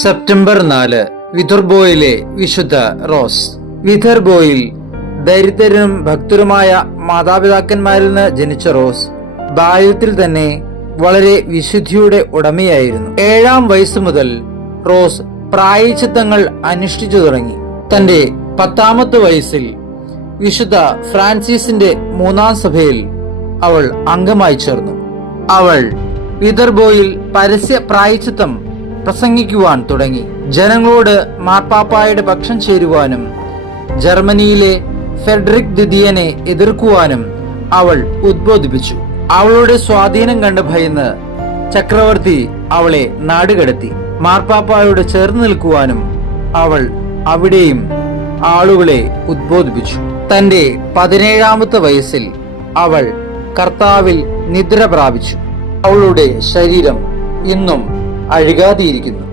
September 4 വിദർഭോയിലെ വിശുദ്ധ rose. വിദർഭോയിൽ ദരിദ്രരും ഭക്തരുമായ മാതാപിതാക്കന്മാരിൽ നിന്ന് ജനിച്ച റോസ് ബാല്യത്തിൽ തന്നെ വളരെ വിശുദ്ധിയുടെ ഉടമയായിരുന്നു. 7-ാം വയസ്സ് മുതൽ റോസ് പ്രായശ്ചിത്തങ്ങൾ അനുഷ്ഠിച്ചു തുടങ്ങി. തന്റെ 10ാമത്തെ വയസ്സിൽ വിശുദ്ധ ഫ്രാൻസിസിന്റെ 3ാം സഭയിൽ അവൾ അംഗമായി ചേർന്നു. അവൾ വിദർഭോയിൽ പരസ്യ പ്രായശ്ചിത്തം പ്രസംഗിക്കുവാൻ തുടങ്ങി. ജനങ്ങളോട് മാർപ്പാപ്പായുടെ പക്ഷം ചേരുവാനും ജർമ്മനിയിലെ ഫെഡറിക് ദ്വിതീയനെ എതിർക്കുവാനും അവൾ ഉദ്ബോധിപ്പിച്ചു. അവളുടെ സ്വാധീനം കണ്ട് ഭയന്ന് ചക്രവർത്തി അവളെ നാടുകടത്തി. മാർപ്പാപ്പായോട് ചേർന്ന് നിൽക്കുവാനും അവൾ അവിടെയും ആളുകളെ ഉദ്ബോധിപ്പിച്ചു. തന്റെ 17ാമത്തെ വയസ്സിൽ അവൾ കർത്താവിൽ നിദ്ര പ്രാപിച്ചു. അവളുടെ ശരീരം ഇന്നും അഴുകാതിരിക്കുന്നു.